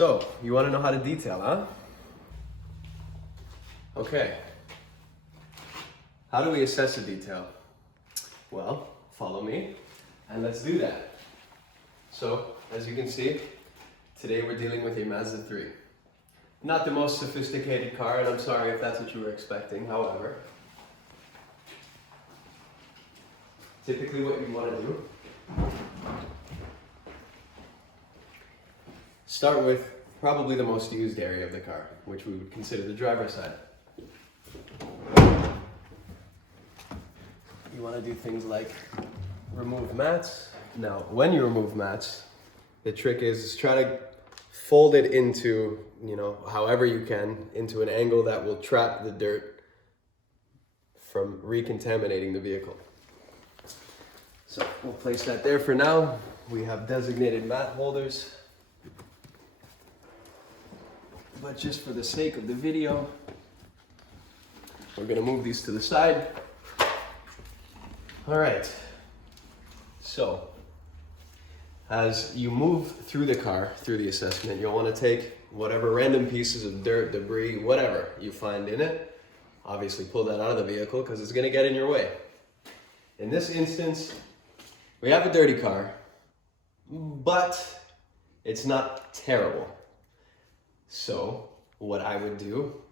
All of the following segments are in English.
So, you want to know how to detail, huh? Okay. How do we assess a detail? Well, follow me and let's do that. So, as you can see, today we're dealing with a Mazda 3. Not the most sophisticated car, and I'm sorry if that's what you were expecting. However, typically what you want to do, start with probably the most used area of the car, which we would consider the driver's side. You want to do things like remove mats. Now, when you remove mats, the trick is try to fold it into, however you can, into an angle that will trap the dirt from recontaminating the vehicle. So we'll place that there for now. We have designated mat holders. But just for the sake of the video, we're gonna move these to the side. All right, so as you move through the car, through the assessment, you'll wanna take whatever random pieces of dirt, debris, whatever you find in it. Obviously pull that out of the vehicle because it's gonna get in your way. In this instance, we have a dirty car, but it's not terrible. So what I would do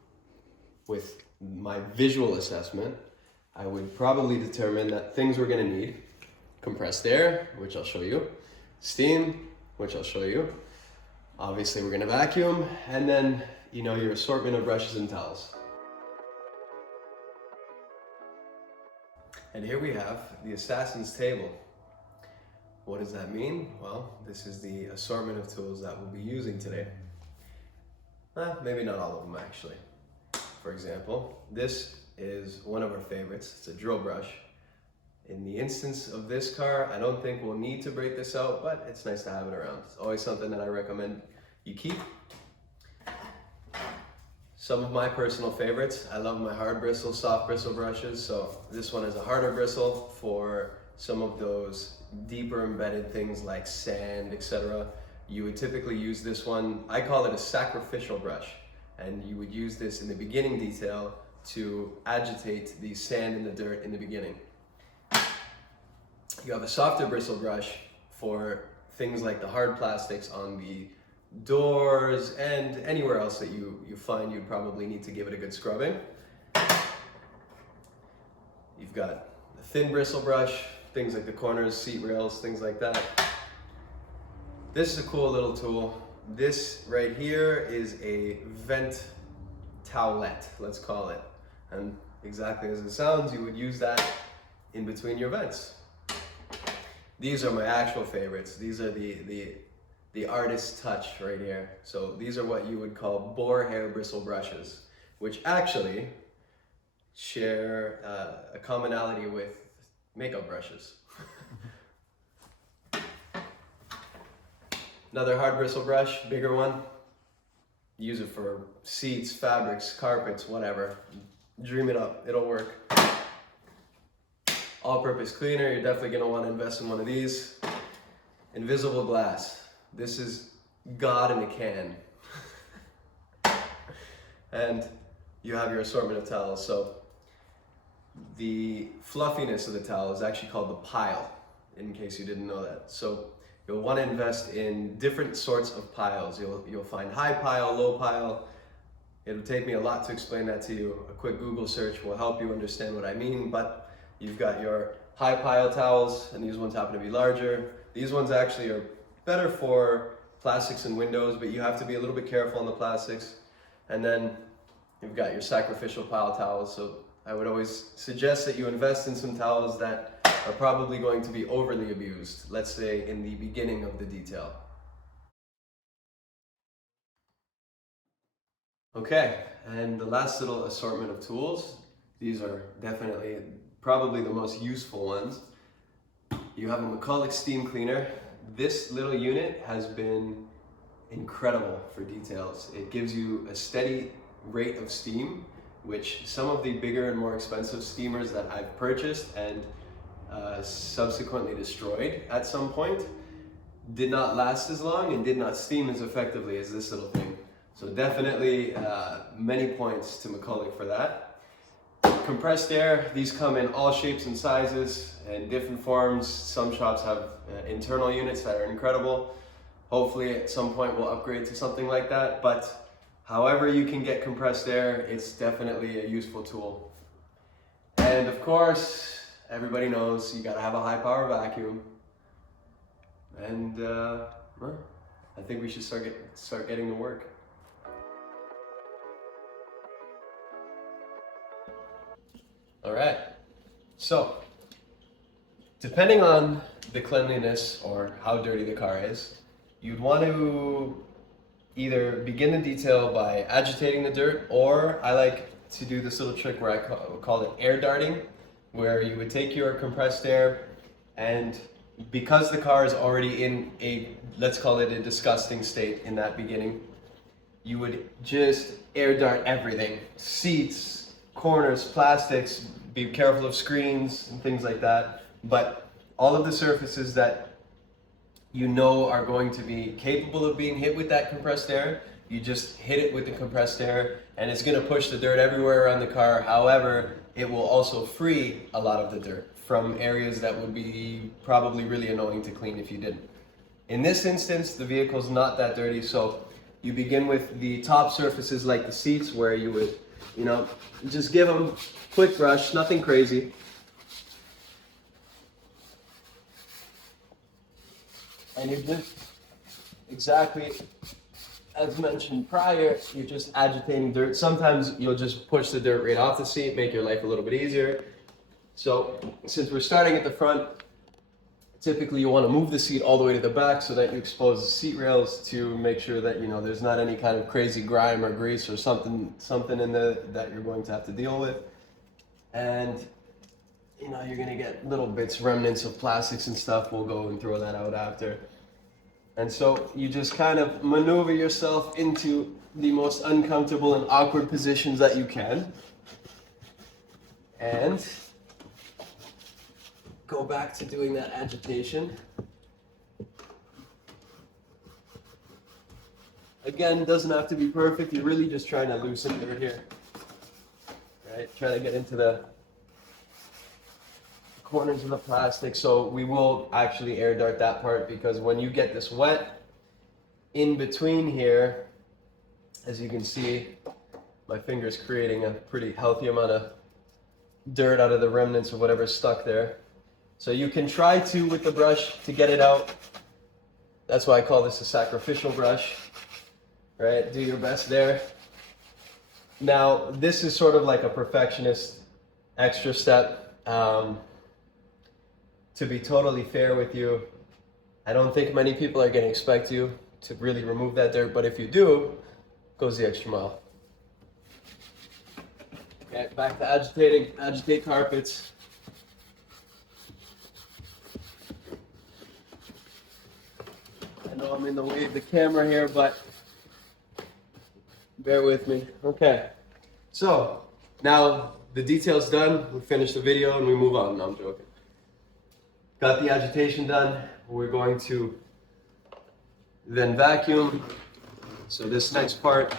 with my visual assessment, I would probably determine that things we're gonna need: compressed air, which I'll show you, steam, which I'll show you. Obviously we're gonna vacuum, and then, your assortment of brushes and towels. And here we have the Assassin's Table. What does that mean? Well, this is the assortment of tools that we'll be using today. Maybe not all of them actually. For example, this is one of our favorites. It's a drill brush. In the instance of this car, I don't think we'll need to break this out, but it's nice to have it around. It's always something that I recommend you keep. Some of my personal favorites, I love my hard bristle, soft bristle brushes. So this one is a harder bristle for some of those deeper embedded things like sand, etc. You would typically use this one, I call it a sacrificial brush, and you would use this in the beginning detail to agitate the sand and the dirt in the beginning. You have a softer bristle brush for things like the hard plastics on the doors and anywhere else that you find you'd probably need to give it a good scrubbing. You've got a thin bristle brush, things like the corners, seat rails, things like that. This is a cool little tool. This right here is a vent towelette, let's call it. And exactly as it sounds, you would use that in between your vents. These are my actual favorites. These are the artist's touch right here. So these are what you would call boar hair bristle brushes, which actually share a commonality with makeup brushes. Another hard bristle brush, bigger one. Use it for seats, fabrics, carpets, whatever. Dream it up, it'll work. All-purpose cleaner, you're definitely gonna wanna invest in one of these. Invisible glass. This is God in a can. And you have your assortment of towels. So the fluffiness of the towel is actually called the pile, in case you didn't know that. So you'll want to invest in different sorts of piles. You'll find high pile, low pile. It'll take me a lot to explain that to you. A quick Google search will help you understand what I mean, but you've got your high pile towels, and these ones happen to be larger. These ones actually are better for plastics and windows, but you have to be a little bit careful on the plastics. And then you've got your sacrificial pile towels. So I would always suggest that you invest in some towels that are probably going to be overly abused, let's say in the beginning of the detail. Okay, and the last little assortment of tools, these are definitely probably the most useful ones. You have a McCulloch steam cleaner. This little unit has been incredible for details. It gives you a steady rate of steam, which some of the bigger and more expensive steamers that I've purchased and subsequently destroyed at some point did not last as long and did not steam as effectively as this little thing. So definitely many points to McCulloch for that. Compressed air, these come in all shapes and sizes and different forms. Some shops have internal units that are incredible. Hopefully at some point we'll upgrade to something like that, but however you can get compressed air, it's definitely a useful tool. And of course, everybody knows you gotta have a high power vacuum. And well, I think we should start getting to work. All right, so depending on the cleanliness or how dirty the car is, you'd want to either begin the detail by agitating the dirt, or I like to do this little trick where I call it air darting, where you would take your compressed air, and because the car is already in a, let's call it a disgusting state in that beginning, you would just air dart everything. Seats, corners, plastics, be careful of screens and things like that, but all of the surfaces that you know are going to be capable of being hit with that compressed air, you just hit it with the compressed air and it's going to push the dirt everywhere around the car. However, it will also free a lot of the dirt from areas that would be probably really annoying to clean if you didn't. In this instance, the vehicle's not that dirty, so you begin with the top surfaces like the seats, where you would, you know, just give them a quick brush, nothing crazy. And you're just, exactly as mentioned prior, you're just agitating dirt. Sometimes you'll just push the dirt right off the seat, make your life a little bit easier. So since we're starting at the front, typically you want to move the seat all the way to the back so that you expose the seat rails to make sure that, you know, there's not any kind of crazy grime or grease or something in the that you're going to have to deal with. And you know, you're gonna get little bits, remnants of plastics and stuff. We'll go and throw that out after. And so you just kind of maneuver yourself into the most uncomfortable and awkward positions that you can. And go back to doing that agitation. Again, doesn't have to be perfect. You're really just trying to loosen dirt here. Right? Try to get into the corners of the plastic. So we will actually air dart that part, because when you get this wet in between here, as you can see, my finger's creating a pretty healthy amount of dirt out of the remnants of whatever's stuck there. So you can try to, with the brush, to get it out. That's why I call this a sacrificial brush, right? Do your best there. Now, this is sort of like a perfectionist extra step. To be totally fair with you, I don't think many people are going to expect you to really remove that dirt, but if you do, goes the extra mile. Okay, back to agitating. Agitate carpets. I know I'm in the way of the camera here, but bear with me. Okay, so now the detail's done. We finish the video and we move on. No, I'm joking. Got the agitation done. We're going to then vacuum. So this next part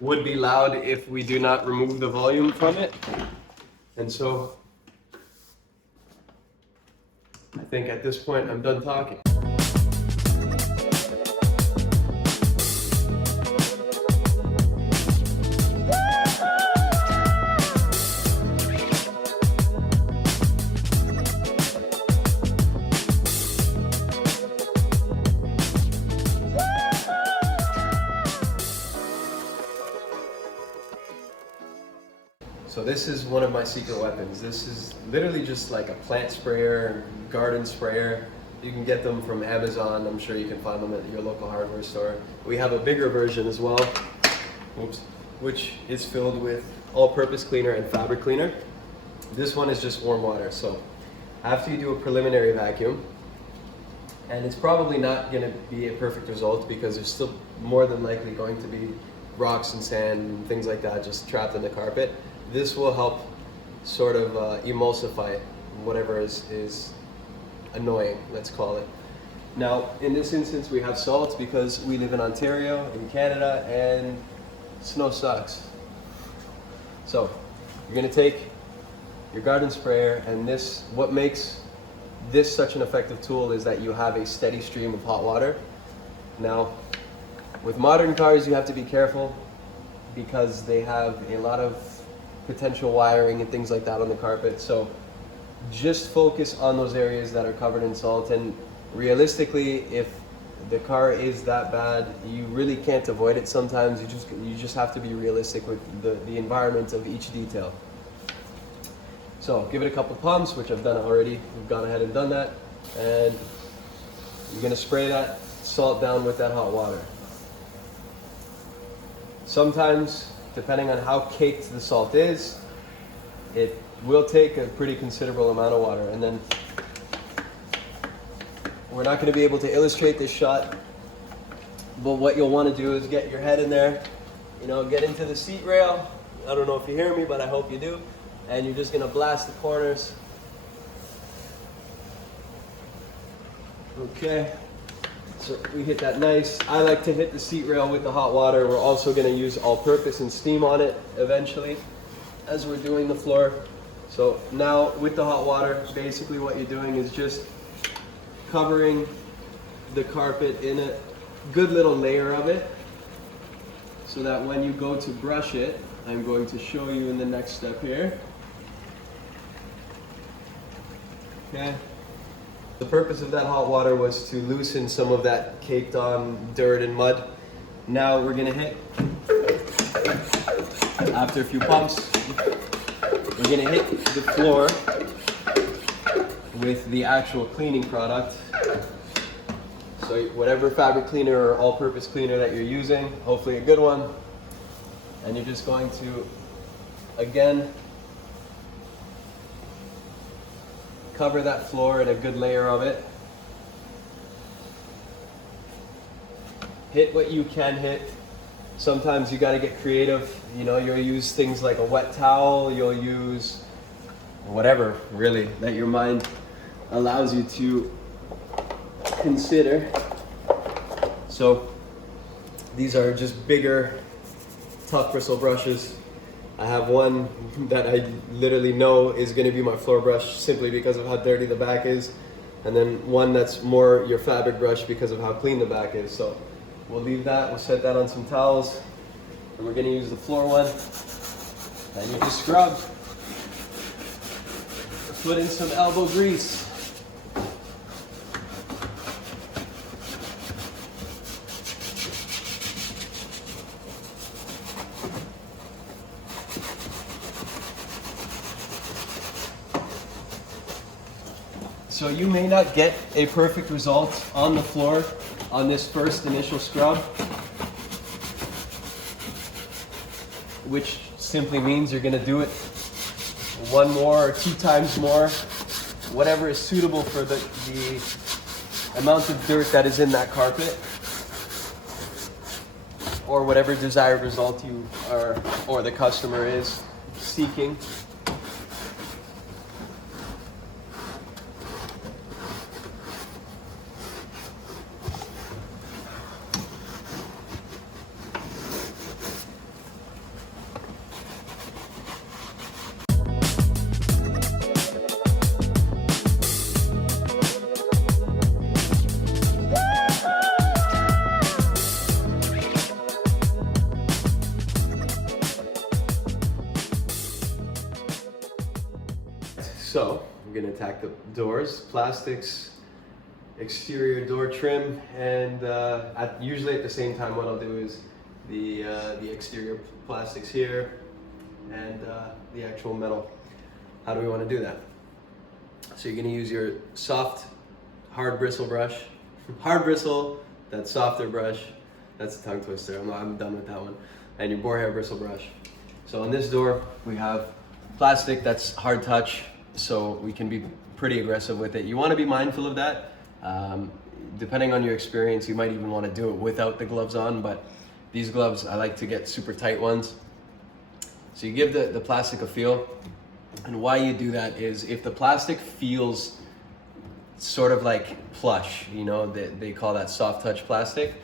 would be loud if we do not remove the volume from it. And so I think at this point I'm done talking. So this is one of my secret weapons. This is literally just like a plant sprayer, garden sprayer. You can get them from Amazon. I'm sure you can find them at your local hardware store. We have a bigger version as well, which is filled with all-purpose cleaner and fabric cleaner. This one is just warm water. So after you do a preliminary vacuum, and it's probably not going to be a perfect result because there's still more than likely going to be rocks and sand and things like that just trapped in the carpet. This will help sort of emulsify whatever is annoying, let's call it. Now, in this instance, we have salt because we live in Ontario, in Canada, and snow sucks. So, you're gonna take your garden sprayer, and what makes this such an effective tool is that you have a steady stream of hot water. Now, with modern cars, you have to be careful because they have a lot of potential wiring and things like that on the carpet. So just focus on those areas that are covered in salt, and realistically, if the car is that bad, you really can't avoid it sometimes. You just have to be realistic with the environment of each detail. So give it a couple pumps, which I've done already. We've gone ahead and done that, and you're gonna spray that salt down with that hot water. Sometimes, depending on how caked the salt is, it will take a pretty considerable amount of water. And then we're not going to be able to illustrate this shot, but what you'll want to do is get your head in there, get into the seat rail. I don't know if you hear me, but I hope you do. And you're just going to blast the corners. Okay. So we hit that nice. I like to hit the seat rail with the hot water. We're also going to use all-purpose and steam on it eventually as we're doing the floor. So now with the hot water, basically what you're doing is just covering the carpet in a good little layer of it, so that when you go to brush it, I'm going to show you in the next step here. Okay. The purpose of that hot water was to loosen some of that caked on dirt and mud. Now we're gonna hit, after a few pumps, we're gonna hit the floor with the actual cleaning product. So whatever fabric cleaner or all-purpose cleaner that you're using, hopefully a good one, and you're just going to, again, cover that floor in a good layer of it. Hit what you can hit. Sometimes you got to get creative. You'll use things like a wet towel, you'll use whatever really that your mind allows you to consider. So these are just bigger, tough bristle brushes. I have one that I literally know is going to be my floor brush simply because of how dirty the back is, and then one that's more your fabric brush because of how clean the back is. So we'll leave that, we'll set that on some towels, and we're going to use the floor one. And you just scrub. Put in some elbow grease. So you may not get a perfect result on the floor on this first initial scrub, which simply means you're going to do it one more or two times more, whatever is suitable for the amount of dirt that is in that carpet, or whatever desired result you are or the customer is seeking. So I'm going to attack the doors, plastics, exterior door trim, and usually at the same time what I'll do is the exterior plastics here and the actual metal. How do we want to do that? So you're going to use your soft, hard bristle brush. Hard bristle, that softer brush, that's a tongue twister, I'm done with that one. And your boar hair bristle brush. So on this door, we have plastic that's hard touch, so we can be pretty aggressive with it. You want to be mindful of that. Depending on your experience, you might even want to do it without the gloves on, but these gloves, I like to get super tight ones. So you give the plastic a feel, and why you do that is if the plastic feels sort of like plush, you know, they call that soft touch plastic.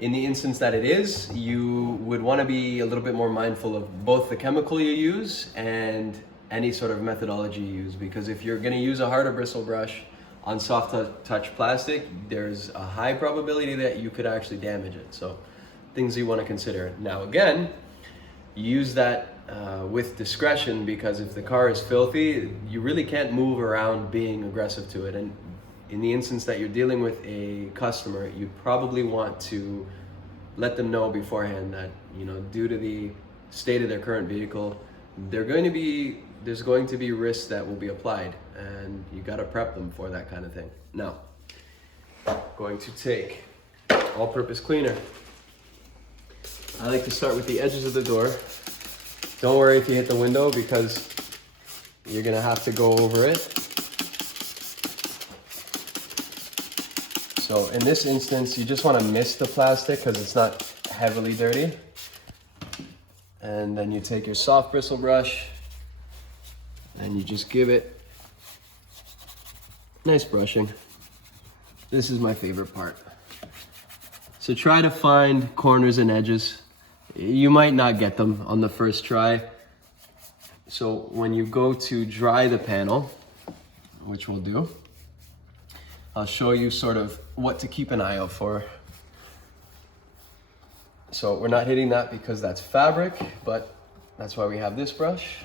In the instance that it is, you would want to be a little bit more mindful of both the chemical you use and any sort of methodology you use, because if you're going to use a harder bristle brush on soft touch plastic, there's a high probability that you could actually damage it. So things you want to consider. Now again, use that with discretion, because if the car is filthy, you really can't move around being aggressive to it. And in the instance that you're dealing with a customer, you probably want to let them know beforehand that, you know, due to the state of their current vehicle, there's going to be risks that will be applied, and you got to prep them for that kind of thing. Now, going to take all-purpose cleaner. I like to start with the edges of the door. Don't worry if you hit the window, because you're gonna have to go over it. So in this instance, you just want to mist the plastic because it's not heavily dirty. And then you take your soft bristle brush and you just give it nice brushing. This is my favorite part. So try to find corners and edges. You might not get them on the first try. So when you go to dry the panel, which we'll do, I'll show you sort of what to keep an eye out for. So we're not hitting that because that's fabric, but that's why we have this brush.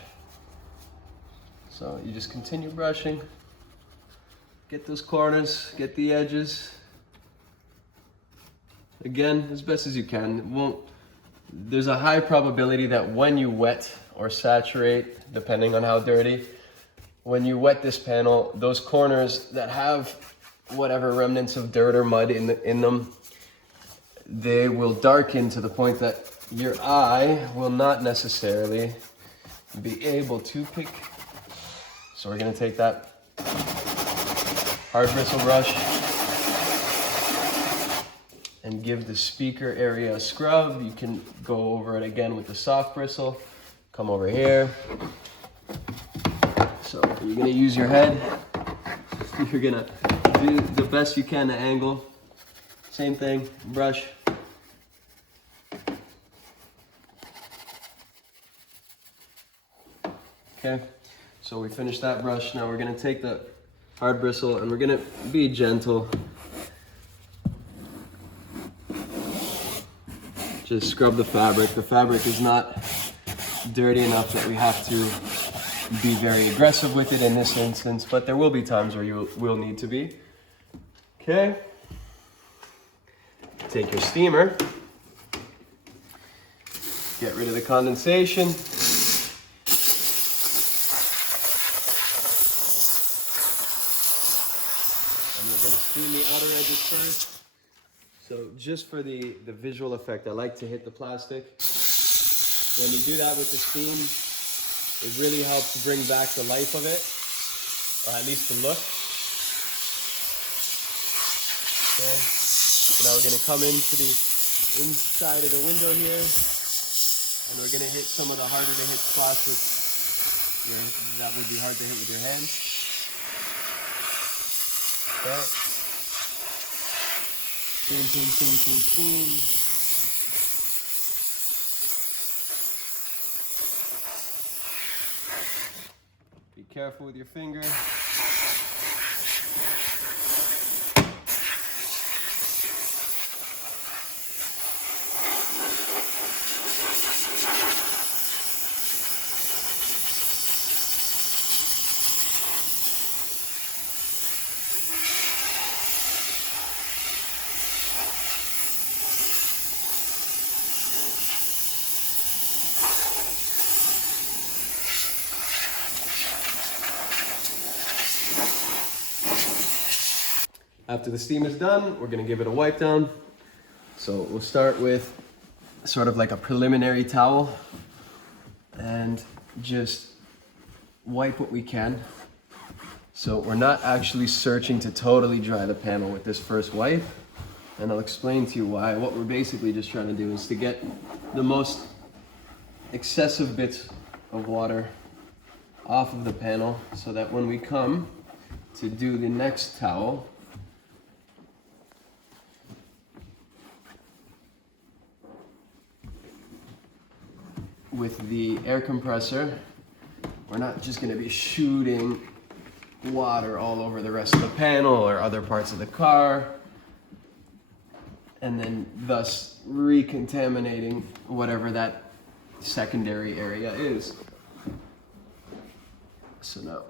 So you just continue brushing, get those corners, get the edges. Again, as best as you can. There's a high probability that when you wet or saturate, depending on how dirty, when you wet this panel, those corners that have whatever remnants of dirt or mud in them, they will darken to the point that your eye will not necessarily be able to pick. So we're gonna take that hard bristle brush and give the speaker area a scrub. You can go over it again with the soft bristle. Come over here. So you're gonna use your head. You're gonna do the best you can to angle. Same thing, brush. Okay, so we finished that brush. Now we're gonna take the hard bristle and we're gonna be gentle. Just scrub the fabric. The fabric is not dirty enough that we have to be very aggressive with it in this instance, but there will be times where you will need to be. Okay. Take your steamer. Get rid of the condensation. And we're going to steam the outer edges first. So just for the visual effect, I like to hit the plastic. When you do that with the steam, it really helps bring back the life of it, or at least the look. Okay, so now we're gonna come into the inside of the window here, and we're gonna hit some of the harder to hit spots that would be hard to hit with your hand. Okay. Steam, steam, steam, steam, steam. Be careful with your finger. After the steam is done, we're gonna give it a wipe down. So we'll start with sort of like a preliminary towel and just wipe what we can. So we're not actually searching to totally dry the panel with this first wipe, and I'll explain to you why. What we're basically just trying to do is to get the most excessive bits of water off of the panel so that when we come to do the next towel. With the air compressor, we're not just going to be shooting water all over the rest of the panel or other parts of the car, and then thus recontaminating whatever that secondary area is. So now,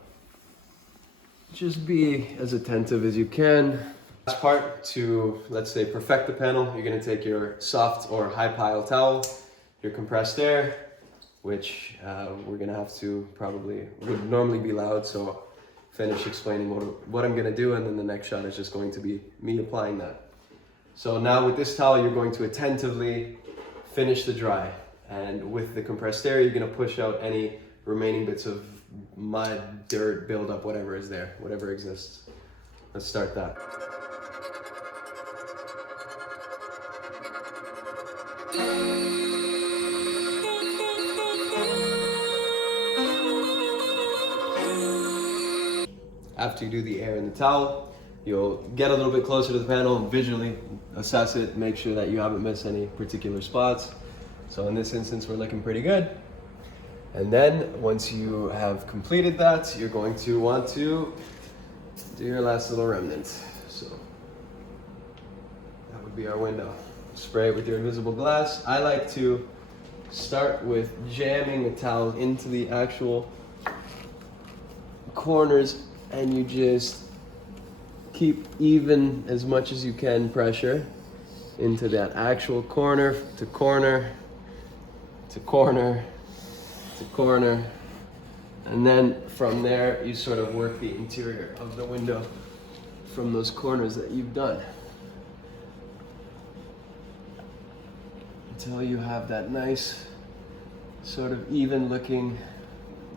just be as attentive as you can. Last part, to, let's say, perfect the panel, you're going to take your soft or high pile towel, your compressed air, which we're gonna have to probably, would normally be loud, so finish explaining what I'm gonna do, and then the next shot is just going to be me applying that. So now with this towel, you're going to attentively finish the dry, and with the compressed air, you're gonna push out any remaining bits of mud, dirt, buildup, whatever is there, whatever exists. Let's start that. After you do the air in the towel, you'll get a little bit closer to the panel and visually assess it, make sure that you haven't missed any particular spots. So in this instance, we're looking pretty good. And then once you have completed that, you're going to want to do your last little remnant. So that would be our window. Spray it with your invisible glass. I like to start with jamming the towel into the actual corners, and you just keep even as much as you can pressure into that actual corner to corner to corner to corner, and then from there you sort of work the interior of the window from those corners that you've done until you have that nice sort of even looking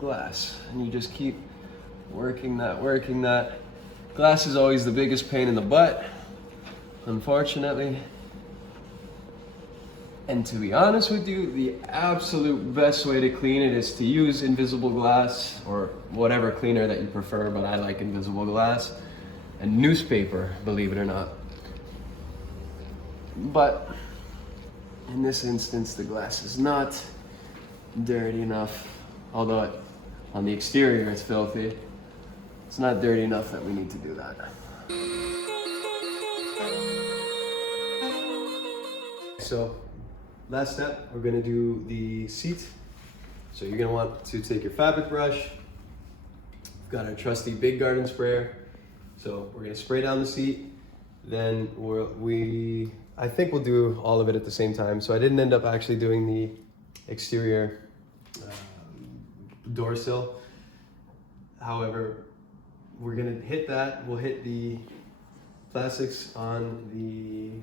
glass, and you just keep working that. Glass is always the biggest pain in the butt, unfortunately. And to be honest with you, the absolute best way to clean it is to use invisible glass or whatever cleaner that you prefer, but I like invisible glass and newspaper, believe it or not. But in this instance, the glass is not dirty enough, although on the exterior it's filthy. It's not dirty enough that we need to do that. So, last step, we're gonna do the seat. So you're gonna want to take your fabric brush. We've got our trusty Big Garden sprayer. So we're gonna spray down the seat. Then I think we'll do all of it at the same time. So I didn't end up actually doing the exterior door sill. However, we're gonna hit that. We'll hit the plastics on the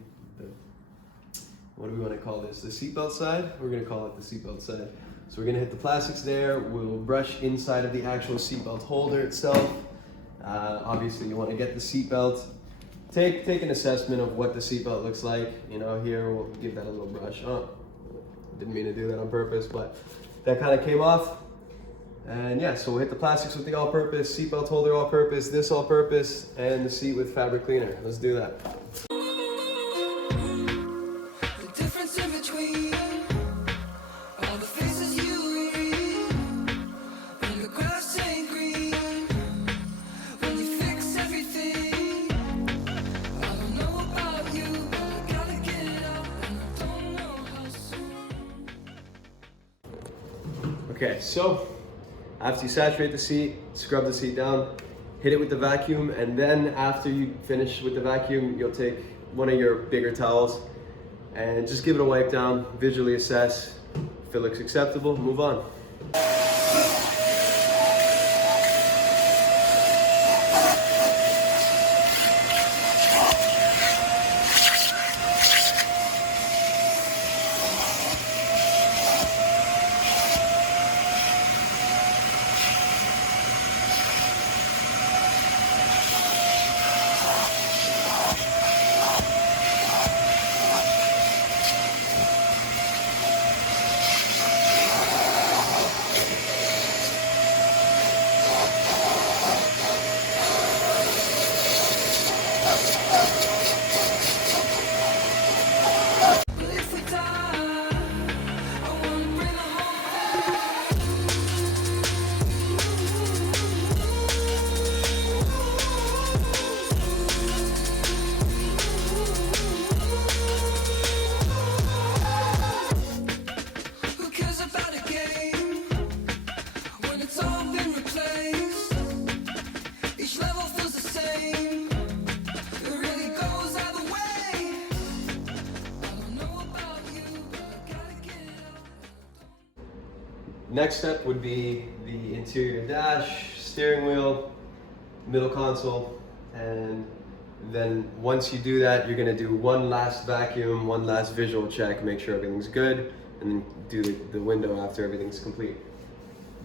what do we want to call this? The seatbelt side? We're gonna call it the seatbelt side. So we're gonna hit the plastics there. We'll brush inside of the actual seatbelt holder itself. Obviously you want to get the seatbelt. Take an assessment of what the seatbelt looks like. You know, here we'll give that a little brush. Oh, didn't mean to do that on purpose, but that kind of came off. And yeah, so we'll hit the plastics with the all-purpose, seatbelt holder all-purpose, this all-purpose, and the seat with fabric cleaner. Let's do that. Okay, so after you saturate the seat, scrub the seat down, hit it with the vacuum, and then after you finish with the vacuum, you'll take one of your bigger towels and just give it a wipe down, visually assess. If it looks acceptable, move on. next step would be the interior dash, steering wheel, middle console, and then once you do that, you're gonna do one last vacuum, one last visual check, make sure everything's good, and then do the window after everything's complete.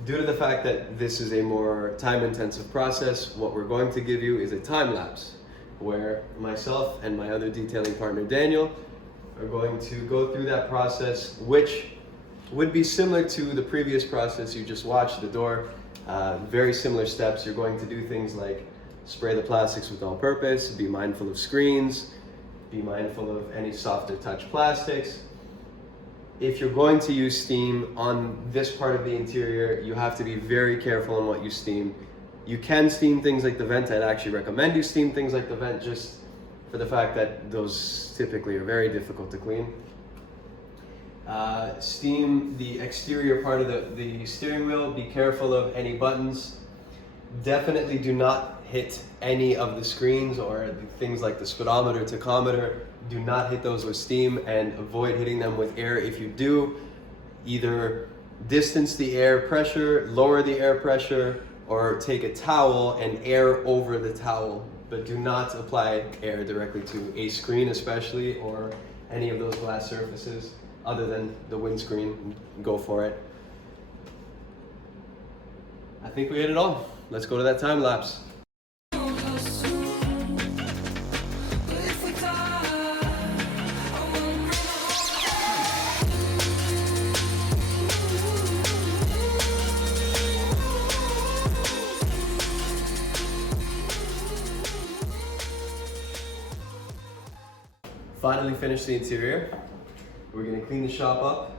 Due to the fact that this is a more time-intensive process, what we're going to give you is a time lapse, where myself and my other detailing partner Daniel are going to go through that process, which would be similar to the previous process you just watched, the door. Very similar steps. You're going to do things like spray the plastics with all-purpose, be mindful of screens, be mindful of any softer touch plastics. If you're going to use steam on this part of the interior, you have to be very careful on what you steam. You can steam things like the vent. I'd actually recommend you steam things like the vent, just for the fact that those typically are very difficult to clean. Steam the exterior part of the steering wheel. Be careful of any buttons. Definitely do not hit any of the screens or things like the speedometer, tachometer. Do not hit those with steam, and avoid hitting them with air. If you do, either distance the air pressure, lower the air pressure, or take a towel and air over the towel. But do not apply air directly to a screen especially, or any of those glass surfaces other than the windscreen. Go for it. I think we hit it all. Let's go to that time lapse. Finally finished the interior. We're gonna clean the shop up.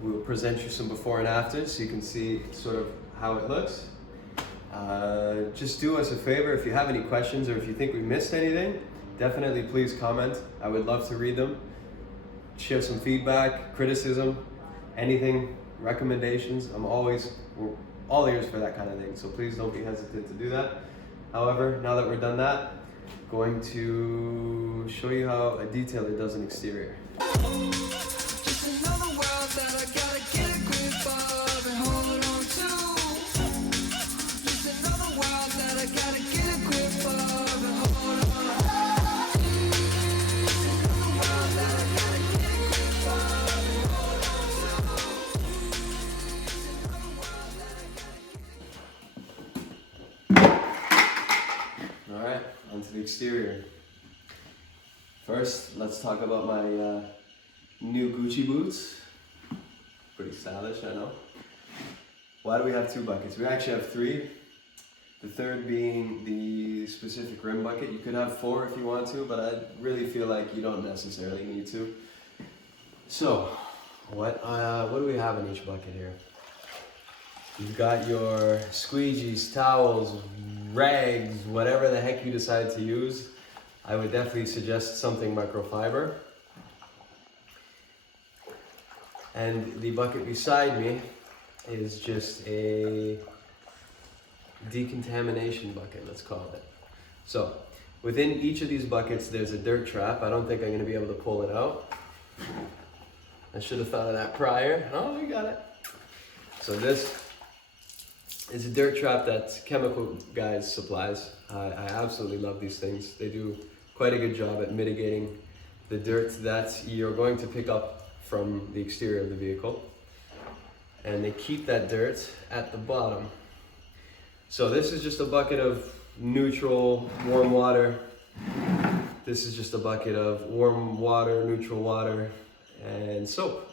We'll present you some before and after so you can see sort of how it looks. Just do us a favor, if you have any questions or if you think we missed anything, definitely please comment. I would love to read them. Share some feedback, criticism, anything, recommendations. We're all ears for that kind of thing, so please don't be hesitant to do that. However, now that we're done that, going to show you how a detailer does an exterior. Just another world that I gotta get a grip of and hold on to. Just another world that I gotta get a grip of and hold on to. Just another world that I gotta get a grip of and hold on to. Just another world that I gotta get. All right, onto the exterior. First, let's talk about my new Gucci boots. Pretty stylish, I know. Why do we have two buckets? We actually have three. The third being the specific rim bucket. You could have four if you want to, but I really feel like you don't necessarily need to. So, what do we have in each bucket here? You've got your squeegees, towels, rags, whatever the heck you decide to use. I would definitely suggest something microfiber. And the bucket beside me is just a decontamination bucket, let's call it. So, within each of these buckets, there's a dirt trap. I don't think I'm gonna be able to pull it out. I should have thought of that prior. Oh, we got it. So this is a dirt trap that Chemical Guys supplies. I absolutely love these things. They do quite a good job at mitigating the dirt that you're going to pick up from the exterior of the vehicle. And they keep that dirt at the bottom. So this is just a bucket of neutral, warm water. This is just a bucket of warm water, neutral water, and soap.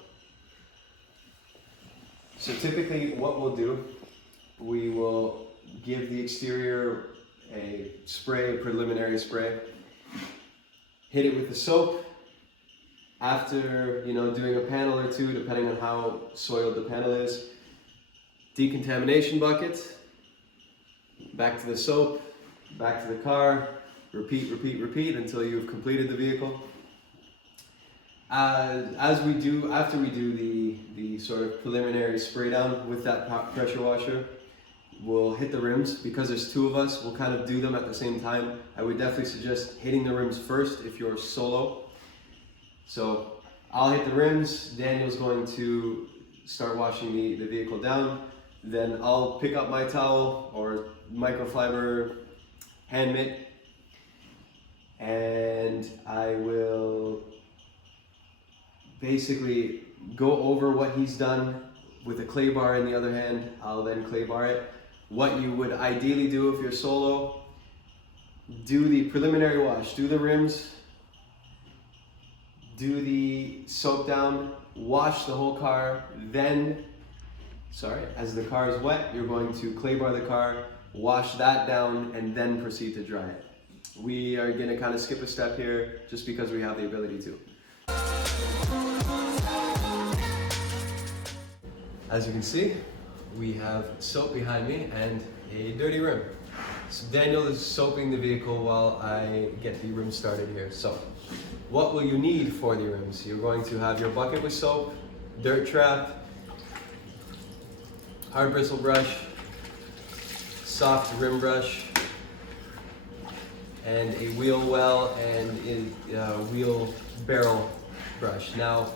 So typically what we'll do, we will give the exterior a spray, a preliminary spray, hit it with the soap. After, doing a panel or two, depending on how soiled the panel is, decontamination bucket, back to the soap, back to the car, repeat, repeat, repeat until you've completed the vehicle. After we do the sort of preliminary spray down with that pressure washer, we'll hit the rims. Because there's two of us, we'll kind of do them at the same time. I would definitely suggest hitting the rims first if you're solo. So I'll hit the rims, Daniel's going to start washing the vehicle down, then I'll pick up my towel or microfiber hand mitt, and I will basically go over what he's done with a clay bar in the other hand. I'll then clay bar it. What you would ideally do if you're solo, do the preliminary wash, do the rims, do the soak down, wash the whole car, then, as the car is wet, you're going to clay bar the car, wash that down, and then proceed to dry it. We are gonna kind of skip a step here just because we have the ability to. As you can see, we have soap behind me and a dirty rim. So Daniel is soaping the vehicle while I get the rim started here. So, what will you need for the rims? You're going to have your bucket with soap, dirt trap, hard bristle brush, soft rim brush, and a wheel well and a wheel barrel brush. Now,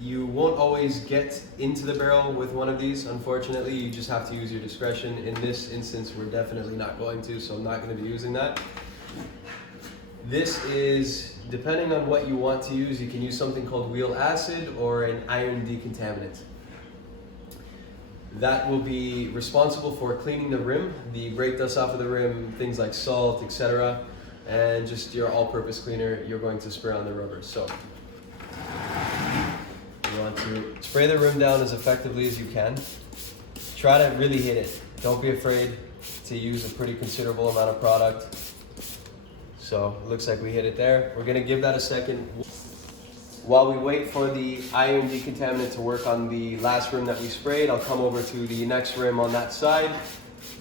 you won't always get into the barrel with one of these, unfortunately. You just have to use your discretion. In this instance, we're definitely not going to, so I'm not going to be using that. This is, depending on what you want to use, you can use something called wheel acid or an iron decontaminant. That will be responsible for cleaning the rim, the brake dust off of the rim, things like salt, etc. And just your all-purpose cleaner you're going to spray on the rubber. So, you want to spray the rim down as effectively as you can. Try to really hit it. Don't be afraid to use a pretty considerable amount of product. So it looks like we hit it there. We're gonna give that a second. While we wait for the iron decontaminant to work on the last rim that we sprayed, I'll come over to the next rim on that side,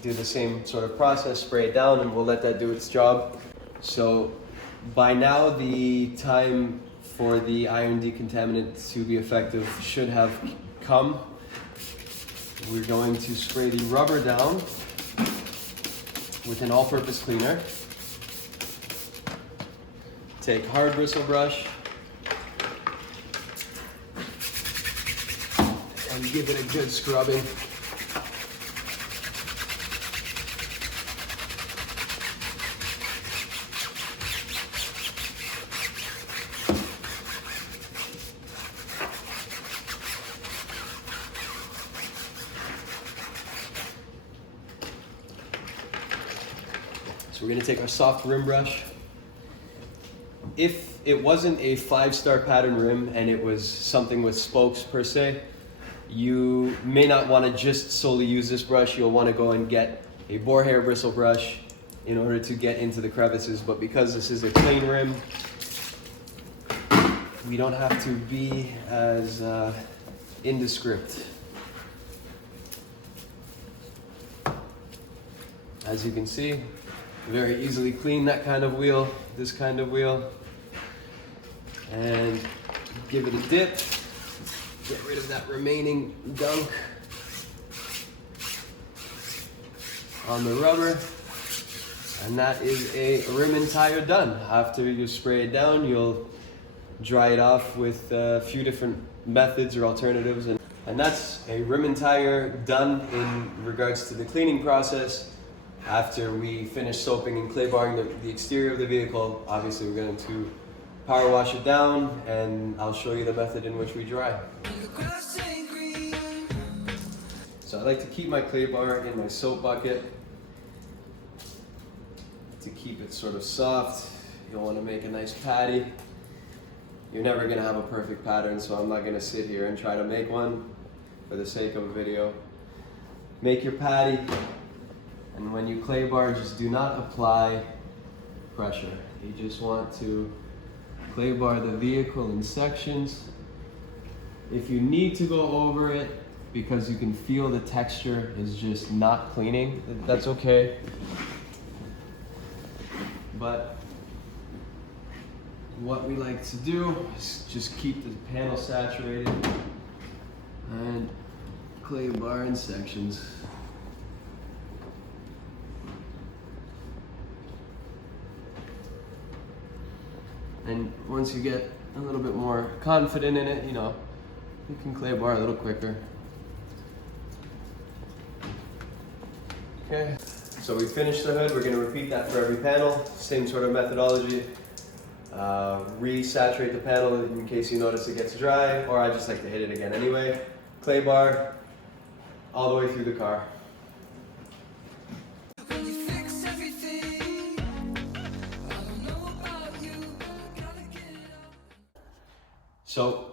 do the same sort of process, spray it down, and we'll let that do its job. So by now the time for the iron decontaminant to be effective should have come. We're going to spray the rubber down with an all-purpose cleaner. Take hard bristle brush and give it a good scrubbing. So we're going to take our soft rim brush. If it wasn't a 5-star pattern rim and it was something with spokes per se, you may not want to just solely use this brush. You'll want to go and get a boar hair bristle brush in order to get into the crevices. But because this is a plain rim, we don't have to be as indiscreet. As you can see, very easily clean that kind of wheel, this kind of wheel. And give it a dip, get rid of that remaining gunk on the rubber, and that is a rim and tire done. After you spray it down, you'll dry it off with a few different methods or alternatives, and that's a rim and tire done in regards to the cleaning process. After we finish soaping and clay barring the exterior of the vehicle, obviously we're going to power wash it down, and I'll show you the method in which we dry. So I like to keep my clay bar in my soap bucket to keep it sort of soft. You'll want to make a nice patty. You're never going to have a perfect pattern, so I'm not going to sit here and try to make one for the sake of a video. Make your patty, and when you clay bar, just do not apply pressure. You just want to clay bar the vehicle in sections. If you need to go over it because you can feel the texture is just not cleaning, that's okay. But what we like to do is just keep the panel saturated and clay bar in sections. And once you get a little bit more confident in it, You can clay bar a little quicker. Okay, so we finished the hood. We're gonna repeat that for every panel. Same sort of methodology. Re-saturate the panel in case you notice it gets dry, or I just like to hit it again anyway. Clay bar all the way through the car. When you fix everything, I don't know about you, but I gotta get it out. So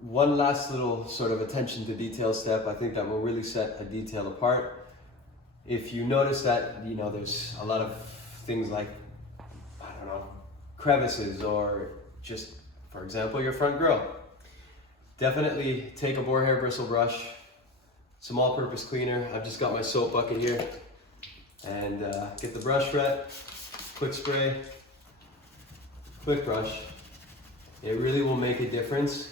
one last little sort of attention to detail step, I think that will really set a detail apart. If you notice that, you know, there's a lot of things like, I don't know, crevices, or just, for example, your front grille. Definitely take a boar hair bristle brush, some all-purpose cleaner. I've just got my soap bucket here, and get the brush wet, quick spray, quick brush. It really will make a difference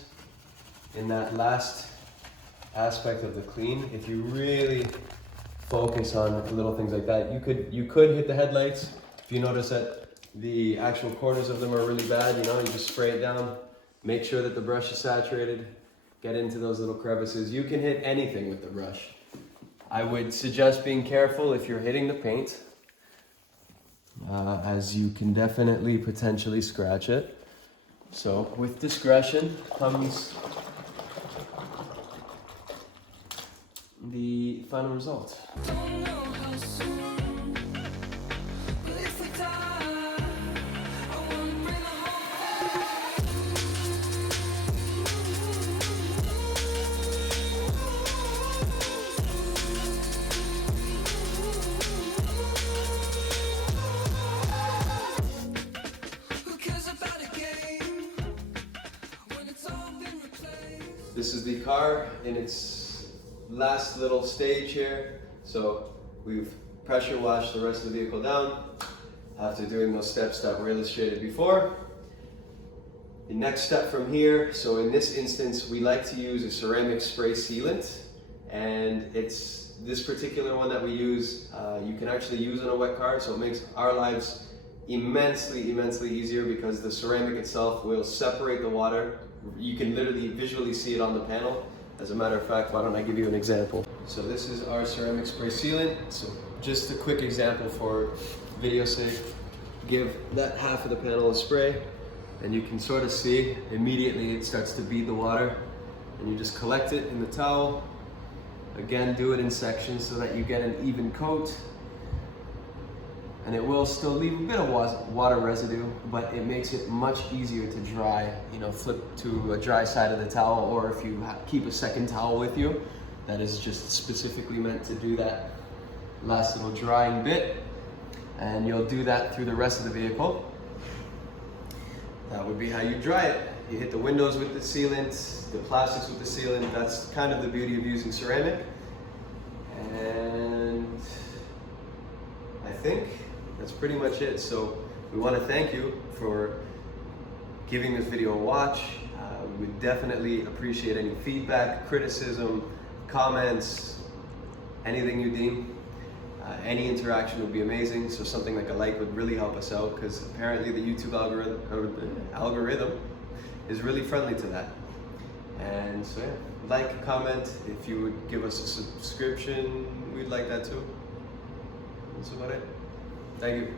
in that last aspect of the clean. If you really focus on little things like that, you could hit the headlights. If you notice that the actual corners of them are really bad, you know, you just spray it down. Make sure that the brush is saturated. Get into those little crevices. You can hit anything with the brush. I would suggest being careful if you're hitting the paint, as you can definitely potentially scratch it. So with discretion comes the final result. Don't know how soon, but if we die, I wanna bring the who cares about a game when it's all been replaced? This is the car in its last little stage here. So we've pressure washed the rest of the vehicle down after doing those steps that were illustrated before. The next step from here, so in this instance, we like to use a ceramic spray sealant, and it's this particular one that we use, you can actually use on a wet car, so it makes our lives immensely easier because the ceramic itself will separate the water. You can literally visually see it on the panel. As a matter of fact, why don't I give you an example? So this is our ceramic spray sealant. So just a quick example for video's sake. Give that half of the panel a spray, and you can sort of see immediately it starts to bead the water, and you just collect it in the towel. Again, do it in sections so that you get an even coat. And it will still leave a bit of water residue, but it makes it much easier to dry. You know, flip to a dry side of the towel, or if you keep a second towel with you, that is just specifically meant to do that last little drying bit. And you'll do that through the rest of the vehicle. That would be how you dry it. You hit the windows with the sealant, the plastics with the sealant. That's kind of the beauty of using ceramic. And I think that's pretty much it. So we want to thank you for giving this video a watch. We would definitely appreciate any feedback, criticism, comments, anything you deem. Any interaction would be amazing. So something like a like would really help us out, because apparently the YouTube algorithm is really friendly to that. And so yeah, like, comment. If you would give us a subscription, we'd like that too. That's about it. Thank you.